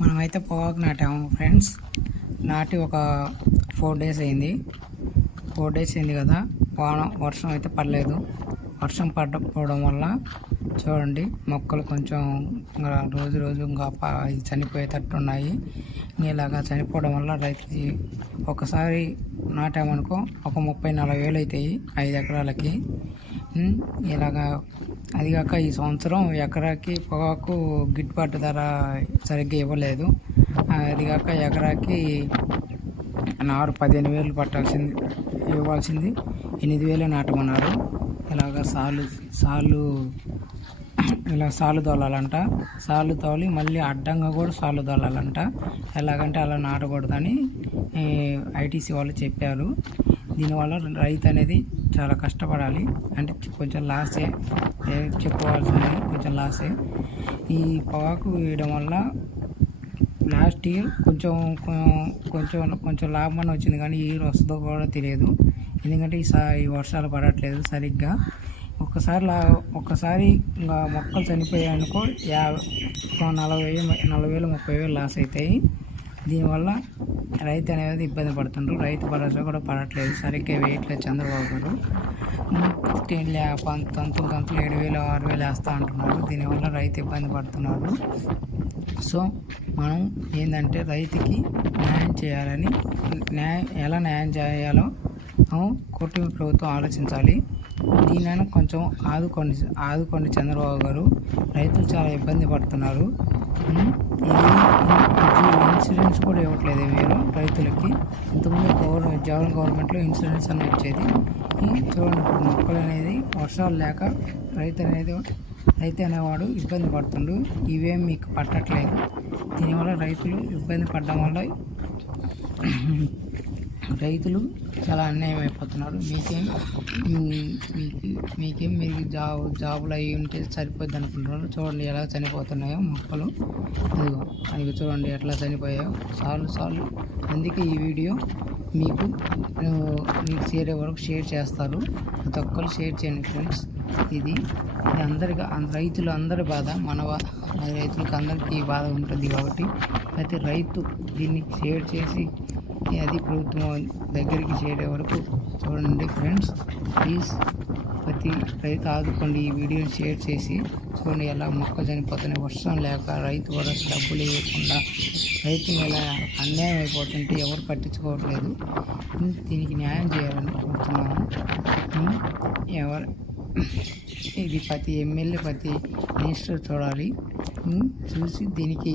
మనమైతే పొగాకు నాటాము ఫ్రెండ్స్. నాటి ఒక 4 days అయింది. 4 days అయింది కదా, వర్షం అయితే పడలేదు. వర్షం పడకపోవడం వల్ల చూడండి మొక్కలు కొంచెం రోజు ఇంకా చనిపోయేటట్టు ఉన్నాయి. ఇలాగా చనిపోవడం వల్ల రైతుకి ఒకసారి నాటామనుకో ఒక 30-40 వేలు అవుతాయి 5 ఎకరాలకి. ఇలాగా అదిగాక ఈ సంవత్సరం ఎకరాకి పొగాకు గిట్టుబాటు ధర సరిగ్గా ఇవ్వలేదు. అదిగాక ఎకరాకి నారు 15,000 ఇవ్వాల్సింది 8,000 నాటమన్నారు. ఇలాగ సాలు తోలాలంట. సాలు తోలి మళ్ళీ అడ్డంగా కూడా సాలు తోలాలంట. ఎలాగంటే అలా నాటకూడదని ఐటీసీ వాళ్ళు చెప్పారు. దీనివల్ల రైతు అనేది చాలా కష్టపడాలి. అంటే కొంచెం లాసే చెప్పుకోవాల్సింది, కొంచెం లాసే. ఈ పొగాకు వేయడం వల్ల లాస్ట్ ఇయర్ కొంచెం లాభం వచ్చింది, కానీ ఈ ఇయర్ వస్తుందో కూడా తెలియదు. ఎందుకంటే ఈ వర్షాలు పడట్లేదు సరిగ్గా. ఒక్కసారి ఇంకా మొక్కలు చనిపోయాయనుకో 40,000 30,000 లాస్ అవుతాయి. దీనివల్ల రైతు అనేది ఇబ్బంది పడుతుండ్రు. రైతు భరోసా కూడా పడట్లేదు, సరిగ్గా వేయట్లేదు చంద్రబాబు గారు. తంతులు 7,000 6,000 వేస్తూ అంటున్నారు. దీనివల్ల రైతు ఇబ్బంది పడుతున్నారు. సో మనం ఏంటంటే రైతుకి న్యాయం చేయాలని, ఎలా న్యాయం చేయాలో కూటమి ప్రభుత్వం ఆలోచించాలి. దీనైనా కొంచెం ఆదుకోండి చంద్రబాబు గారు. రైతులు చాలా ఇబ్బంది పడుతున్నారు. ఇన్సూరెన్స్ కూడా ఇవ్వట్లేదు మీరు రైతులకి. ఇంతకుముందు జగన్ గవర్నమెంట్లో ఇన్సూరెన్స్ అని వచ్చేది. చూడండి, ఇప్పుడు మొక్కలు అనేది వర్షాలు లేక రైతు అనేవాడు ఇబ్బంది పడుతుండు. ఇవేం మీకు పట్టట్లేదు. దీనివల్ల రైతులు ఇబ్బంది పడడం వల్ల రైతులు చాలా అన్యాయం అయిపోతున్నారు. మీరు జాబులు అవి ఉంటే సరిపోద్ది అనుకుంటున్నారు. చూడండి ఎలా చనిపోతున్నాయో మొక్కలు. అదిగో చూడండి ఎట్లా చనిపోయాయో సార్లు. అందుకే ఈ వీడియో మీకు చేరే వరకు షేర్ చేస్తారు. ప్రతి ఒక్కరు షేర్ చేయండి ఫ్రెండ్స్. ఇది రైతులు అందరి బాధ, మన రైతులకి అందరికీ ఈ బాధ ఉంటుంది. కాబట్టి అయితే రైతు దీన్ని షేర్ చేసి అది ప్రభుత్వం దగ్గరికి చేరే వరకు చూడండి ఫ్రెండ్స్. ప్లీజ్ ప్రతి రైతు ఆదుకోండి. ఈ వీడియోని షేర్ చేసి చూడండి ఎలా మొక్కలు చనిపోతున్నాయి. వర్షం లేక రైతు కూడా డబ్బులు ఇవ్వకుండా రైతుని ఎలా అన్యాయం అయిపోతుంటే ఎవరు పట్టించుకోవట్లేదు. దీనికి న్యాయం చేయాలని కోరుతున్నాము. ఇది ప్రతి ఎమ్మెల్యే ప్రతి మినిస్టర్ చూడాలి. చూసి దీనికి